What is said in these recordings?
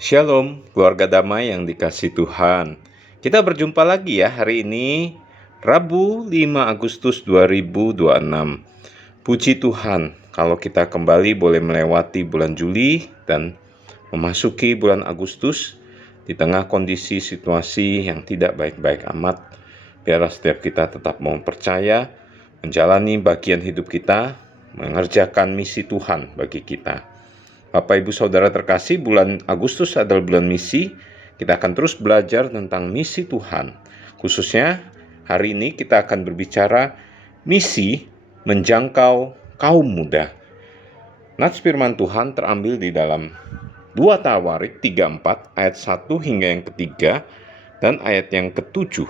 Shalom, keluarga damai yang dikasihi Tuhan. Kita berjumpa lagi ya hari ini, Rabu 5 Agustus 2026. Puji Tuhan, kalau kita kembali boleh melewati bulan Juli dan memasuki bulan Agustus di tengah kondisi situasi yang tidak baik-baik amat. Biarlah setiap kita tetap mau percaya, menjalani bagian hidup kita, mengerjakan misi Tuhan bagi kita. Bapak Ibu Saudara terkasih, bulan Agustus adalah bulan misi. Kita akan terus belajar tentang misi Tuhan. Khususnya hari ini kita akan berbicara misi menjangkau kaum muda. Nats firman Tuhan terambil di dalam 2 Tawarik 34 ayat 1 hingga yang ketiga dan ayat yang ketujuh.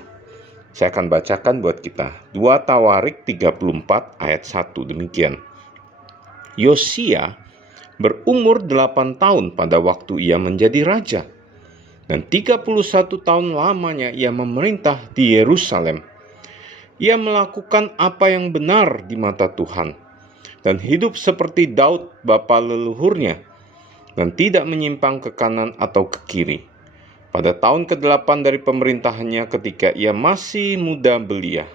Saya akan bacakan buat kita. 2 Tawarik 34 ayat 1 demikian. Yosia berumur 8 tahun pada waktu ia menjadi raja, dan 31 tahun lamanya ia memerintah di Yerusalem. Ia melakukan apa yang benar di mata Tuhan, dan hidup seperti Daud bapa leluhurnya, dan tidak menyimpang ke kanan atau ke kiri. Pada tahun ke-8 dari pemerintahannya ketika ia masih muda belia,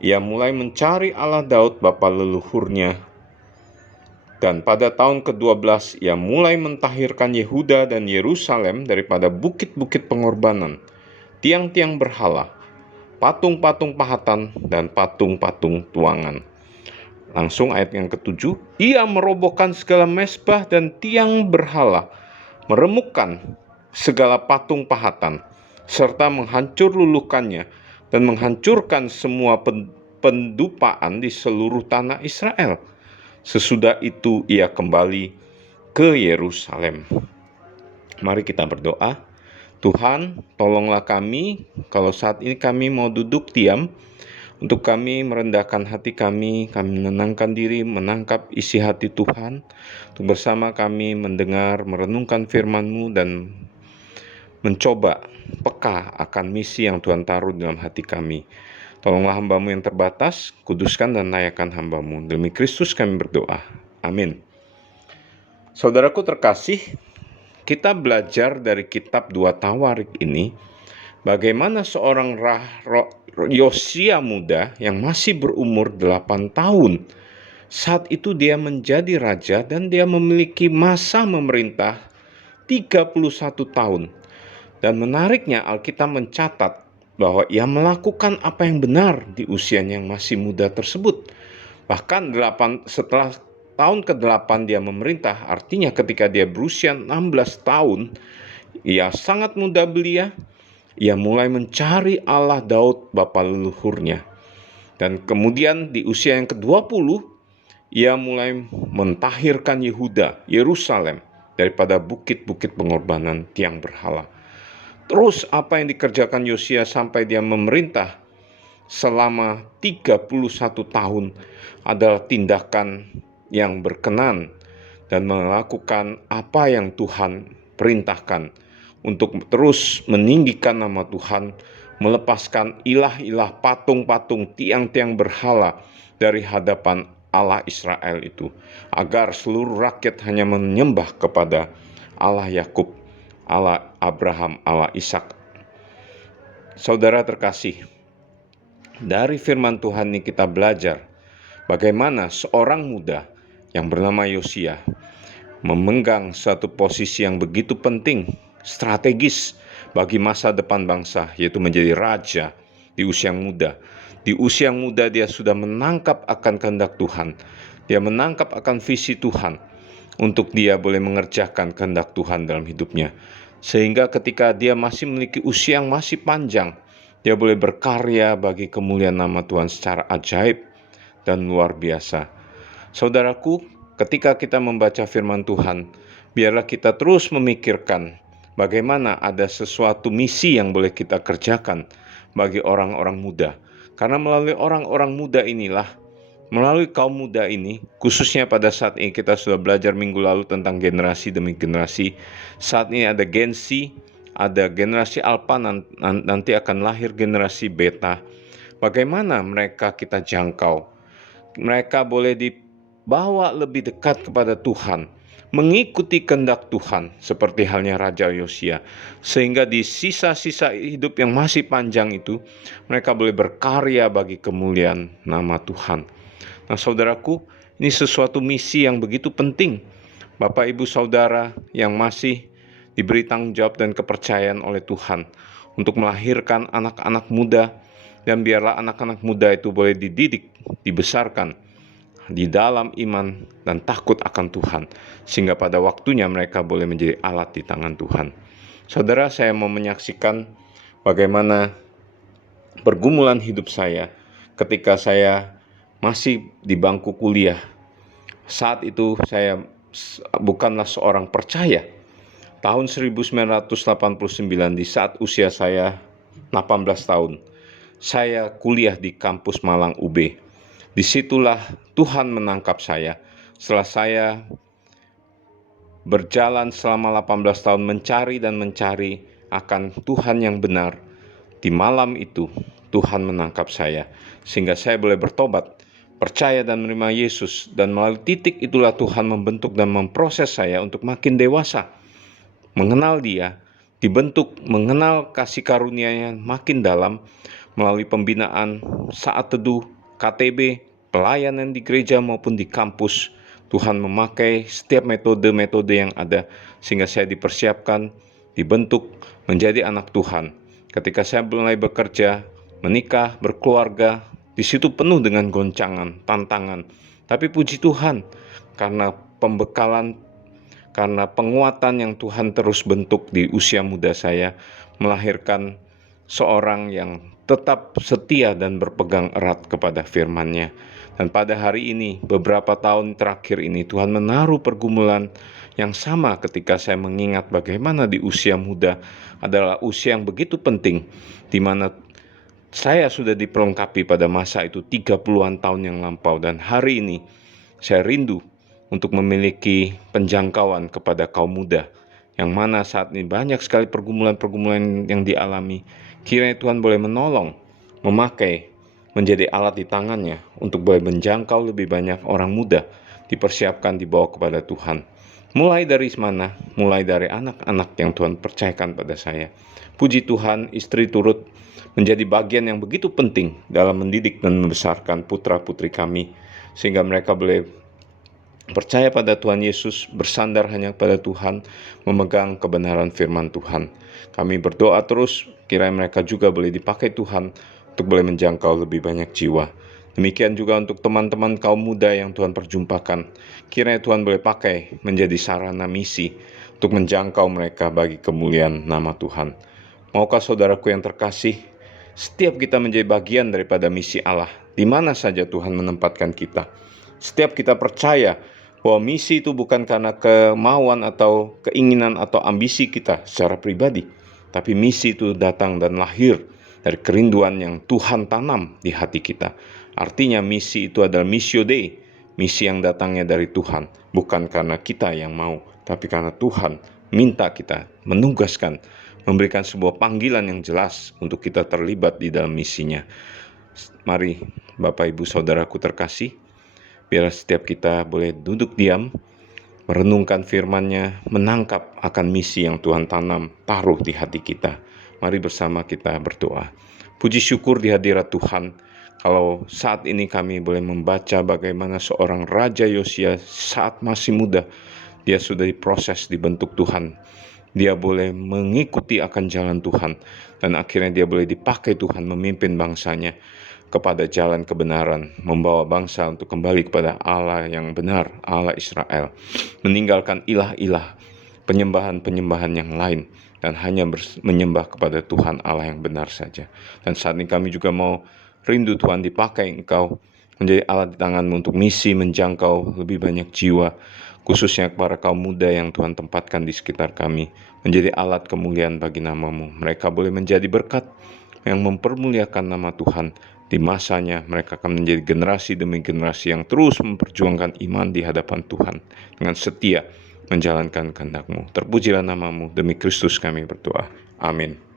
ia mulai mencari Allah Daud bapa leluhurnya. Dan pada tahun ke-12 ia mulai mentahirkan Yehuda dan Yerusalem daripada bukit-bukit pengorbanan, tiang-tiang berhala, patung-patung pahatan, dan patung-patung tuangan. Langsung ayat yang ke-7, ia merobohkan segala mezbah dan tiang berhala, meremukkan segala patung pahatan, serta menghancur lulukannya, dan menghancurkan semua pendupaan di seluruh tanah Israel. Sesudah itu ia kembali ke Yerusalem. Mari kita berdoa. Tuhan, tolonglah kami kalau saat ini kami mau duduk diam, untuk kami merendahkan hati kami menenangkan diri, menangkap isi hati Tuhan, untuk bersama kami mendengar, merenungkan firman-Mu dan mencoba peka akan misi yang Tuhan taruh dalam hati kami. Tolonglah hamba-Mu yang terbatas, kuduskan dan layakan hamba-Mu. Demi Kristus kami berdoa. Amin. Saudaraku terkasih, kita belajar dari kitab 2 Tawarik ini, bagaimana seorang Yosia muda yang masih berumur 8 tahun, saat itu dia menjadi raja dan dia memiliki masa memerintah 31 tahun. Dan menariknya Alkitab mencatat bahwa ia melakukan apa yang benar di usianya yang masih muda tersebut. Bahkan setelah tahun ke-8 dia memerintah, artinya ketika dia berusia 16 tahun, ia sangat muda belia, ia mulai mencari Allah Daud bapa leluhurnya. Dan kemudian di usia yang ke-20, ia mulai mentahirkan Yehuda, Yerusalem, daripada bukit-bukit pengorbanan tiang berhala. Terus apa yang dikerjakan Yosia sampai dia memerintah selama 31 tahun adalah tindakan yang berkenan dan melakukan apa yang Tuhan perintahkan untuk terus meninggikan nama Tuhan, melepaskan ilah-ilah patung-patung tiang-tiang berhala dari hadapan Allah Israel itu, agar seluruh rakyat hanya menyembah kepada Allah Yakub, Allah Abraham, Allah Ishak. Saudara terkasih, dari firman Tuhan ini kita belajar bagaimana seorang muda yang bernama Yosia memegang satu posisi yang begitu penting, strategis bagi masa depan bangsa, yaitu menjadi raja di usia muda. Di usia muda dia sudah menangkap akan kehendak Tuhan. Dia menangkap akan visi Tuhan untuk dia boleh mengerjakan kehendak Tuhan dalam hidupnya. Sehingga ketika dia masih memiliki usia yang masih panjang, dia boleh berkarya bagi kemuliaan nama Tuhan secara ajaib dan luar biasa. Saudaraku, ketika kita membaca firman Tuhan, biarlah kita terus memikirkan bagaimana ada sesuatu misi yang boleh kita kerjakan bagi orang-orang muda. Karena melalui orang-orang muda inilah, melalui kaum muda ini, khususnya pada saat ini kita sudah belajar minggu lalu tentang generasi demi generasi. Saat ini ada Gen Z, ada generasi Alpha, nanti akan lahir generasi Beta. Bagaimana mereka kita jangkau? Mereka boleh dibawa lebih dekat kepada Tuhan, mengikuti kehendak Tuhan seperti halnya Raja Yosia, sehingga di sisa-sisa hidup yang masih panjang itu mereka boleh berkarya bagi kemuliaan nama Tuhan. Nah, saudaraku, ini sesuatu misi yang begitu penting. Bapak, Ibu, Saudara yang masih diberi tanggung jawab dan kepercayaan oleh Tuhan untuk melahirkan anak-anak muda, dan biarlah anak-anak muda itu boleh dididik, dibesarkan di dalam iman dan takut akan Tuhan, sehingga pada waktunya mereka boleh menjadi alat di tangan Tuhan. Saudara, saya mau menyaksikan bagaimana pergumulan hidup saya ketika saya masih di bangku kuliah. Saat itu saya bukanlah seorang percaya. Tahun 1989, di saat usia saya 18 tahun, saya kuliah di kampus Malang UB. Disitulah Tuhan menangkap saya. Setelah saya berjalan selama 18 tahun mencari akan Tuhan yang benar, di malam itu Tuhan menangkap saya, sehingga saya boleh bertobat, percaya dan menerima Yesus. Dan melalui titik itulah Tuhan membentuk dan memproses saya untuk makin dewasa, mengenal Dia, dibentuk, mengenal kasih karunia-Nya makin dalam melalui pembinaan saat teduh, KTB, pelayanan di gereja maupun di kampus. Tuhan memakai setiap metode-metode yang ada sehingga saya dipersiapkan, dibentuk menjadi anak Tuhan. Ketika saya mulai bekerja, menikah, berkeluarga, di situ penuh dengan goncangan, tantangan. Tapi puji Tuhan, karena pembekalan, karena penguatan yang Tuhan terus bentuk di usia muda saya, melahirkan seorang yang tetap setia dan berpegang erat kepada firman-Nya. Dan pada hari ini, beberapa tahun terakhir ini, Tuhan menaruh pergumulan yang sama ketika saya mengingat bagaimana di usia muda adalah usia yang begitu penting, di mana saya sudah diperlengkapi pada masa itu 30-an tahun yang lampau. Dan hari ini saya rindu untuk memiliki penjangkauan kepada kaum muda, yang mana saat ini banyak sekali pergumulan-pergumulan yang dialami. Kiranya Tuhan boleh menolong, memakai, menjadi alat di tangannya untuk boleh menjangkau lebih banyak orang muda, dipersiapkan dibawa kepada Tuhan. Mulai dari mana? Mulai dari anak-anak yang Tuhan percayakan pada saya. Puji Tuhan, istri turut menjadi bagian yang begitu penting dalam mendidik dan membesarkan putra-putri kami, sehingga mereka boleh percaya pada Tuhan Yesus, bersandar hanya pada Tuhan, memegang kebenaran firman Tuhan. Kami berdoa terus, kiranya mereka juga boleh dipakai Tuhan untuk boleh menjangkau lebih banyak jiwa. Demikian juga untuk teman-teman kaum muda yang Tuhan perjumpakan. Kiranya Tuhan boleh pakai menjadi sarana misi untuk menjangkau mereka bagi kemuliaan nama Tuhan. Maukah saudaraku yang terkasih, setiap kita menjadi bagian daripada misi Allah, di mana saja Tuhan menempatkan kita. Setiap kita percaya bahwa misi itu bukan karena kemauan atau keinginan atau ambisi kita secara pribadi, tapi misi itu datang dan lahir dari kerinduan yang Tuhan tanam di hati kita. Artinya misi itu adalah missio Dei, misi yang datangnya dari Tuhan, bukan karena kita yang mau, tapi karena Tuhan minta kita, menugaskan, memberikan sebuah panggilan yang jelas untuk kita terlibat di dalam misinya. Mari Bapak Ibu Saudaraku terkasih, biar setiap kita boleh duduk diam, merenungkan firman-Nya, menangkap akan misi yang Tuhan tanam, taruh di hati kita. Mari bersama kita berdoa. Puji syukur di hadirat Tuhan, kalau saat ini kami boleh membaca bagaimana seorang Raja Yosia saat masih muda, dia sudah diproses, dibentuk Tuhan. Dia boleh mengikuti akan jalan Tuhan, dan akhirnya dia boleh dipakai Tuhan memimpin bangsanya kepada jalan kebenaran, membawa bangsa untuk kembali kepada Allah yang benar, Allah Israel, meninggalkan ilah-ilah, penyembahan-penyembahan yang lain, dan hanya menyembah kepada Tuhan Allah yang benar saja. Dan saat ini kami juga mau rindu Tuhan dipakai Engkau menjadi alat di tangan-Mu untuk misi menjangkau lebih banyak jiwa, khususnya para kaum muda yang Tuhan tempatkan di sekitar kami, menjadi alat kemuliaan bagi nama-Mu. Mereka boleh menjadi berkat yang mempermuliakan nama Tuhan. Di masanya mereka akan menjadi generasi demi generasi yang terus memperjuangkan iman di hadapan Tuhan dengan setia menjalankan kehendak-Mu. Terpujilah nama-Mu, demi Kristus kami berdoa. Amin.